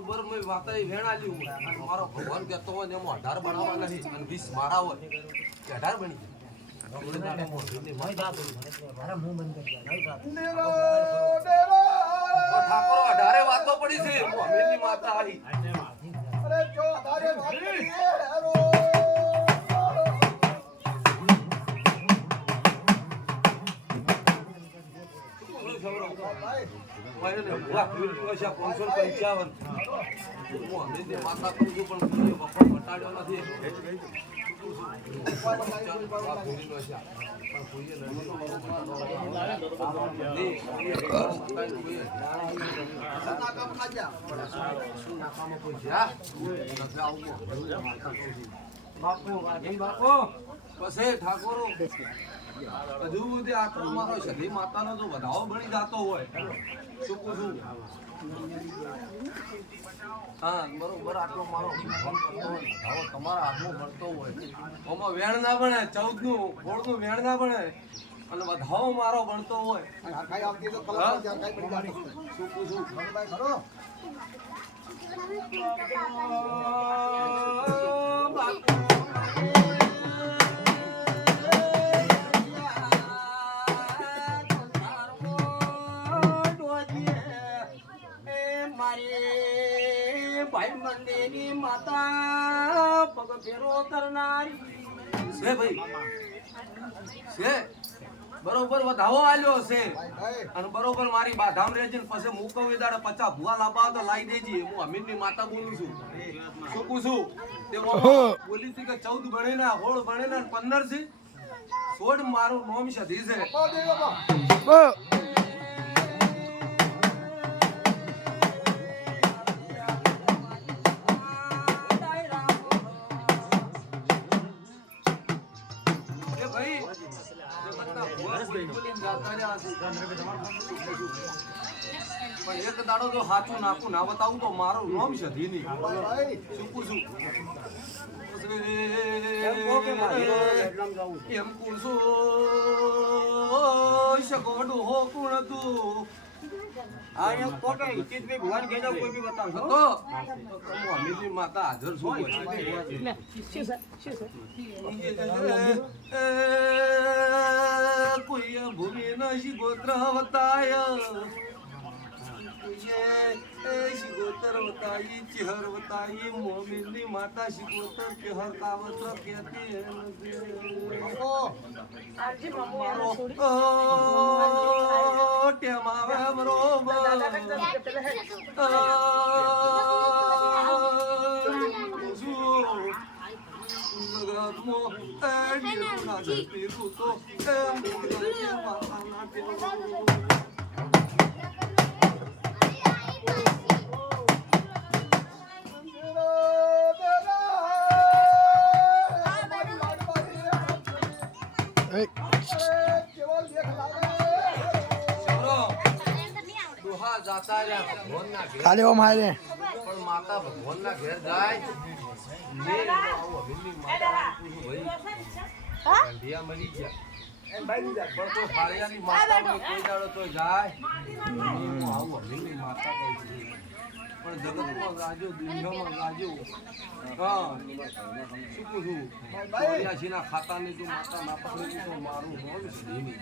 બરોબર મેં વાતા વેણ આલી હું અને મારો ભગવાન કહેતો હોય ને એમાં 18 બનાવવા નહીં અને 20 મારા હોય કે 18 બની ઠાકોર 18 વાતો પડી છે મોહમ્મદની માતા આવી અરે જો 18 વાત પડી હેરો માતા કરું છું પણ બપોર ઘટાડ્યો નથી પછી ઠાકોરો હજુ સુધી આટલો મારો સધી માતાનો જો વધાવો બની જતો હોય શું પૂછું હા બરોબર આટલો મારો વધાવો તમારા હાથમાં મળતો હોય આમાં વેણ ના બને 14 નું 16 નું વેણ ના બને અને વધાવો મારો બનતો હોય શું પૂછું ભાઈ મંદિરની માતા પગ ફેરો કરનારી છે ભાઈ છે બરોબર વધાવો આલ્યો છે અને બરોબર મારી બાધામ રેજીન પછી મૂકવ દાડે 50 ભુવા લાવવા તો લાવી દેજી હું અમીનની માતા બોલું છું શું પૂછું તે બોલી હતી કે 14 ભણેના 16 ભણેના 15 છે 16 મારું નામ સધી છે પણ એક દાડો જો સાચું નાખું ના બતાવું તો મારું નામ સધી નહીં શું પૂછું એમ પૂછું શકોડું હો કુણ તું આ એક કોકે હિચિત ભી ભગવાન કે જાવ કોઈ ભી બતાવશો તો અમીની માતા હાજર છું કોઈ ભૂમિ નશી ગોત્ર વતાય શિગોતર વતાઈ ચેહર વતાઈ મોમિનની માતા શિગોતર ચેહર કાવત્ર કહેતી મારો ટેમાવે બરોબર ખાલી ઓમ હાલે પણ માતા ભગવાનના ઘેર જાય લે આવો અભિની માતા પૂછું ભાઈ ગંધિયા મરી ગયા પણ કોઈ ફાળિયાની માતા કોઈ દાડો તો જાય હું આવું અભિની માતા કહું છું પણ જગતમાં ગાજો દુનિયામાં ગાજો હા શું પૂછું ચોર્યાસીના ખાતાની જો માતા ના પકડી તો મારું નામ સધી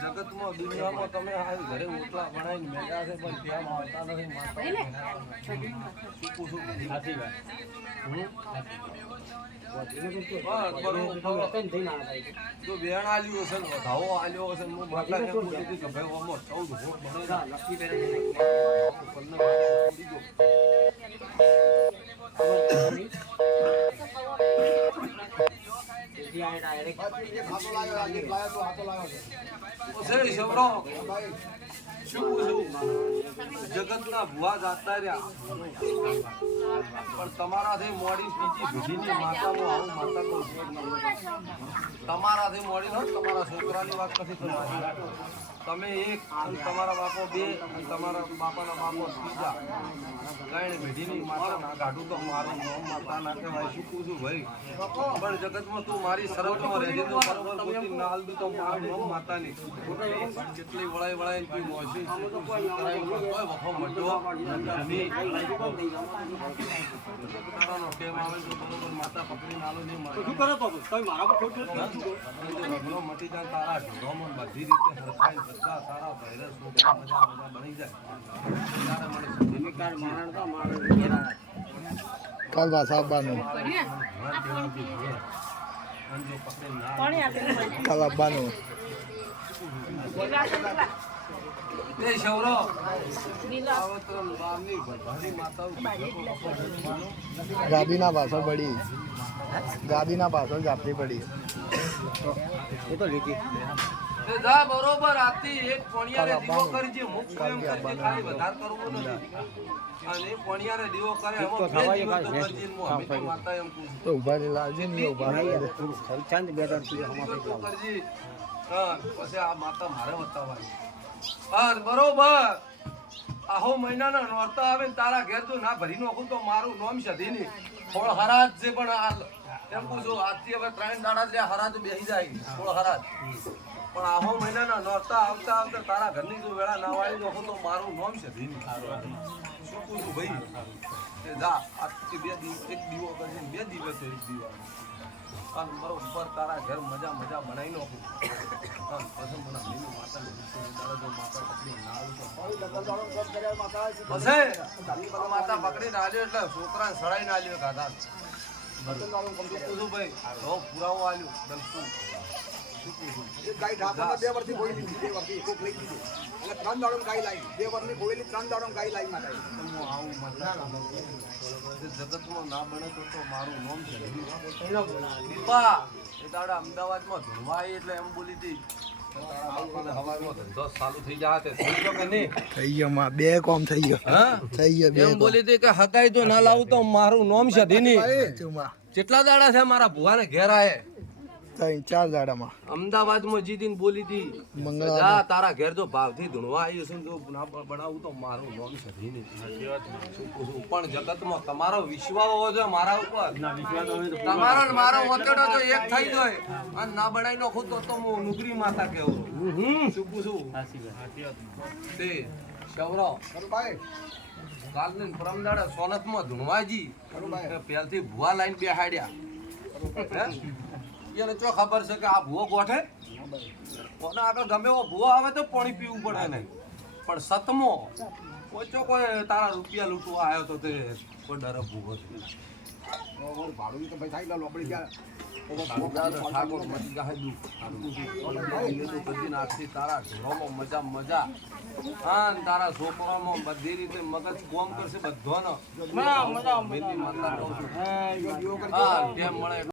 જગતમાં દુનિયામાં તમે આ ઘરે ઓટલા બનાવીને મેળ્યા છે પણ ત્યાં આવતા નથી માતા શું પૂછું સાચી વાત જો વેણ આલ્યું હશે ને વધાવો આલ્યો હશે હું માટલા કે બોલી હતી કે ભાઈ ઓમો 14 હોટ બનેલા લકી બેરે જગતના ભુવા જાતા રહ્યા પણ તમારાથી મોડી બીજી ભીની માતામાં આવું માતા કહું તમારાથી મોડી ન તમારા છોકરાની વાત નથી તમારી તમે એક અને તમારા બાપો બે અને તમારા બાપાના બાપો ત્રીજા ત્રણ પેઢીની માતા ના કાઢું તો મારું નામ માતા ના કહેવાય. શું કહું છું ભાઈ? પણ જગતમાં તું મારી શરતમાં રહેજે તો બરોબર પોતી ના હાલ દઉં તો મારું નામ માતાની. કેટલી વળાઈ તું મોસી કોઈ વખો મટો નહીં. તારાનો ટેમ આવે તો બરોબર માતા પકડીને આલો નહીં મળે. શું કરો બાપુ તમે મારા પર ખોટ રગડો મટી જાય તારા ઢોરોમાં બધી રીતે હરખાઈ બધા તારા ભાઈરસ મજા બની જાય. ત્યારે મને સમજી કાર મારણ તો મારણ કાલ પાછા આવવાનું કાલ આવવાનું એ શૌરો આવતરણ બારની બધાની માતાઓ ગાદીના પાછળ પડી ગાદીના પાછળ જાપતી પડી એ તો લીધી તે જા બરોબર આતી એક પોણિયારે દીવો કરજે મુખ એમ કરજે ખાલી વધાર કરવું નથી. અને પોણિયારે દીવો કરે એમાં બે દીવો તો કરજે ને હું અમે તો માતા એમ કહું છું. તો ઉભા રહી લાવજે નહીં ઉભા રહી ચાંદ બે દર સુધી દીવો તો કરજે. હા પછી આ માતા મારે બતાવવાની. હા બરોબર આહો મહિનાના નોરતા આવે ને તારા ઘેર તો ના ભરી નાખું તો મારું નામ સધી નહીં. થોડ હરાજ છે પણ આ એમ કહું છું આજથી હવે 3 દાડા જે હરાજ બેસી જાય થોડ હરાજ. પણ આહો મહિનાના નોરતા આવતા આવતા તારા ઘરની જો વેળા ના વાળી નાખું તો મારું નામ સધી નહીં. શું કહું છું ભાઈ? તે જા આજથી 2 દિવસ એક દીવો કરજે ને 2 દિવસ એક દીવો અને બરોબર તારા ઘર મજા બનાવી નાખું. પછી મને મેની માતાને માતા પકડી ના આવ્યું તો માતા પકડી ના આવ્યો એટલે છોકરાને સડાઈ ના આવ્યો કાકા. ભાઈ તો પુરાવો આવ્યો બિલકુલ. ગાય ઢાકોરને 2 વર્ષથી ગોળી લીધી 2 વર્ષથી કોક લઈ લીધી અને 3 દાડો ગાય લાવી 2 વર્ષની ગોળી 3 દાડો ગાય લાવી માતા હું આવું મજા જગતમાં ના બને તો મારું નામ છે દીપા. એ દાડા અમદાવાદમાં ધૂળવા આવી એટલે એમ બોલી હતી હવારમાં ધંધો ચાલુ થઈ જાય તે થઈ ગયો કે નહીં? થઈ ગયો માં 2 કોમ થઈ ગયો હા થઈ ગયો 2 એમ બોલી હતી કે હકાઈ તો ના લાવું તો મારું નામ છે ધીની. કોમ કેટલા દાડા છે મારા ભુવાને ઘેર આયે 3-4 દાડામાં અમદાવાદમાં જીતીને બોલી હતી મંગળવાર જા તારા ઘેર જો ભાવથી ધૂણવા આવ્યું છે ને જો ના બનાવું તો મારું નામ છે ધીની. પણ જગતમાં તમારો વિશ્વાસ હોવો જોઈએ મારા ઉપર. તમારો ને મારો વચડો તો એક થઈ જાય અને ના બનાવી નાખું તો હું નુગરી માતા કેવું શું પૂછું તે શૌરો ભાઈ કાલને પરમ દાડા સોનતમાં ધૂણવાજી પહેલથી ભુવા લાઈન બેહાડ્યા. એને ચો ખબર છે કે આ ભૂવો ગોઠે કોને આગળ ગમે એવો ભૂવો આવે તો પાણી પીવું પડે નહીં. પણ સતમો કોઈ તારા રૂપિયા લૂંટવા આવ્યો તો તે કોઈ ડર ભૂવો છે. ભાડું તો ભાઈ થાય લોબડી ગયા ઠાકોર મચી જાય દુઃખ. તારા ઘરોમાં મજા હા ને તારા છોકરામાં બધી રીતે મગજ કોમ કરશે બધોનો. માતા કહું છું. હા કેમ મળે